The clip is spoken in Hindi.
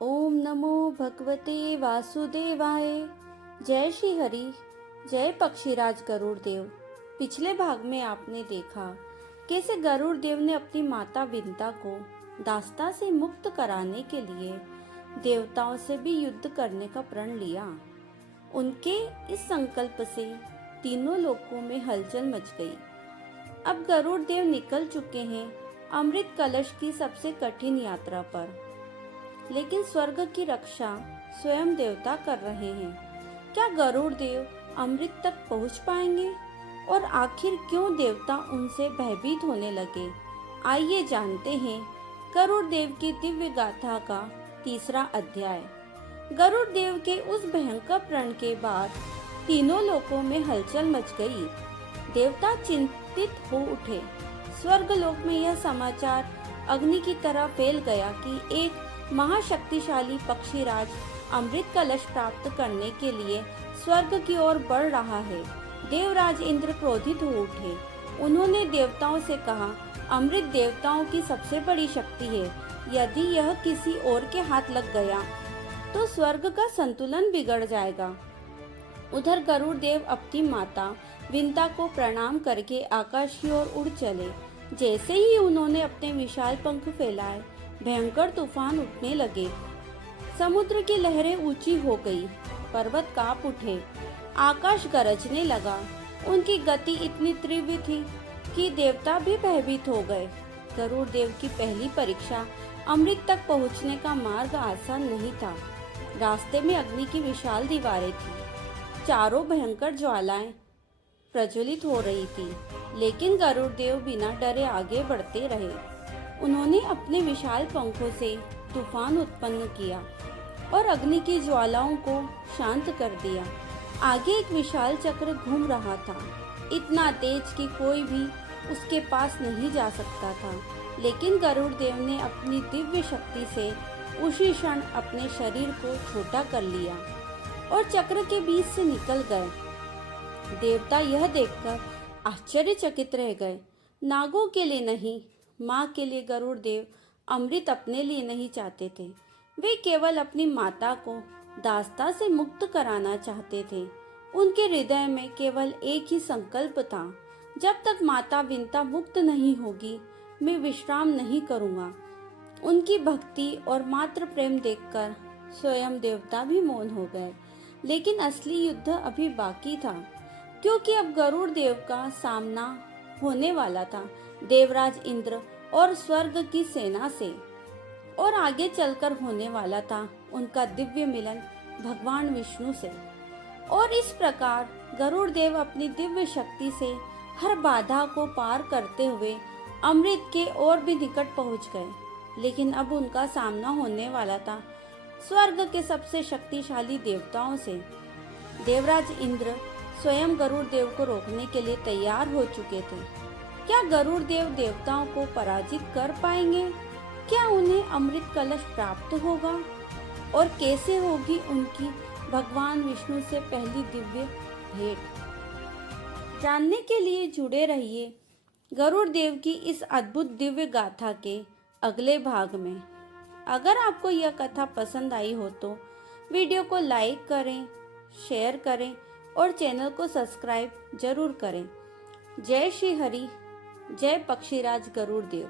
ओम नमो भगवते वासुदेवाय। जय श्री हरि। जय पक्षीराज गरुड़ देव। पिछले भाग में आपने देखा कैसे गरुड़ देव ने अपनी माता विंता को दास्ता से मुक्त कराने के लिए देवताओं से भी युद्ध करने का प्रण लिया। उनके इस संकल्प से तीनों लोकों में हलचल मच गई। अब गरुड़ देव निकल चुके हैं अमृत कलश की सबसे कठिन यात्रा पर, लेकिन स्वर्ग की रक्षा स्वयं देवता कर रहे हैं। क्या गरुड़ देव अमृत तक पहुंच पाएंगे और आखिर क्यों देवता उनसे भयभीत होने लगे? आइए जानते हैं गरुड़ देव की दिव्य गाथा का तीसरा अध्याय। गरुड़ देव के उस भयंकर प्रण के बाद तीनों लोकों में हलचल मच गई। देवता चिंतित हो उठे। स्वर्ग लोक में यह समाचार अग्नि की तरह फैल गया कि एक महाशक्तिशाली पक्षीराज अमृत कलश प्राप्त करने के लिए स्वर्ग की ओर बढ़ रहा है। देवराज इंद्र क्रोधित हो उठे। उन्होंने देवताओं से कहा, अमृत देवताओं की सबसे बड़ी शक्ति है। यदि यह किसी और के हाथ लग गया तो स्वर्ग का संतुलन बिगड़ जाएगा। उधर गरुड़ देव अपनी माता विंता को प्रणाम करके आकाश की ओर उड़ चले। जैसे ही उन्होंने अपने विशाल पंख फैलाए, भयंकर तूफान उठने लगे। समुद्र की लहरें ऊंची हो गई, पर्वत कांप उठे, आकाश गरजने लगा। उनकी गति इतनी तीव्र थी कि देवता भी भयभीत हो गए। गरुड़ देव की पहली परीक्षा अमृत तक पहुंचने का मार्ग आसान नहीं था। रास्ते में अग्नि की विशाल दीवारें थी, चारों भयंकर ज्वालाएं प्रज्वलित हो रही थी, लेकिन गरुड़ देव बिना डरे आगे बढ़ते रहे। उन्होंने अपने विशाल पंखों से तूफान उत्पन्न किया और अग्नि की ज्वालाओं को शांत कर दिया। आगे एक विशाल चक्र घूम रहा था, इतना तेज कि कोई भी उसके पास नहीं जा सकता था, लेकिन गरुड़ देव ने अपनी दिव्य शक्ति से उसी क्षण अपने शरीर को छोटा कर लिया और चक्र के बीच से निकल गए। देवता यह देखकर आश्चर्यचकित रह गए। नागों के लिए नहीं, माँ के लिए गरुड़ देव अमृत अपने लिए नहीं चाहते थे। वे केवल अपनी माता को दास्ता से मुक्त कराना चाहते थे। उनके हृदय में केवल एक ही संकल्प था, जब तक माता विंता मुक्त नहीं होगी, मैं विश्राम नहीं करूँगा। उनकी भक्ति और मात्र प्रेम देखकर स्वयं देवता भी मौन हो गए। लेकिन असली युद्ध अभी बाकी था, क्योंकि अब गरुड़ देव का सामना होने वाला था देवराज इंद्र और स्वर्ग की सेना से, और आगे चलकर होने वाला था उनका दिव्य मिलन भगवान विष्णु से। और इस प्रकार गरुड़ देव अपनी दिव्य शक्ति से हर बाधा को पार करते हुए अमृत के और भी निकट पहुंच गए। लेकिन अब उनका सामना होने वाला था स्वर्ग के सबसे शक्तिशाली देवताओं से। देवराज इंद्र स्वयं गरुड़ देव को रोकने के लिए तैयार हो चुके थे। क्या गरुड़ देव देवताओं को पराजित कर पाएंगे? क्या उन्हें अमृत कलश प्राप्त होगा? और कैसे होगी उनकी भगवान विष्णु से पहली दिव्य भेंट? जानने के लिए जुड़े रहिए गरुड़ देव की इस अद्भुत दिव्य गाथा के अगले भाग में। अगर आपको यह कथा पसंद आई हो तो वीडियो को लाइक करें, शेयर करें और चैनल को सब्सक्राइब जरूर करें। जय श्री हरि। जय पक्षीराज गरुड़ देव।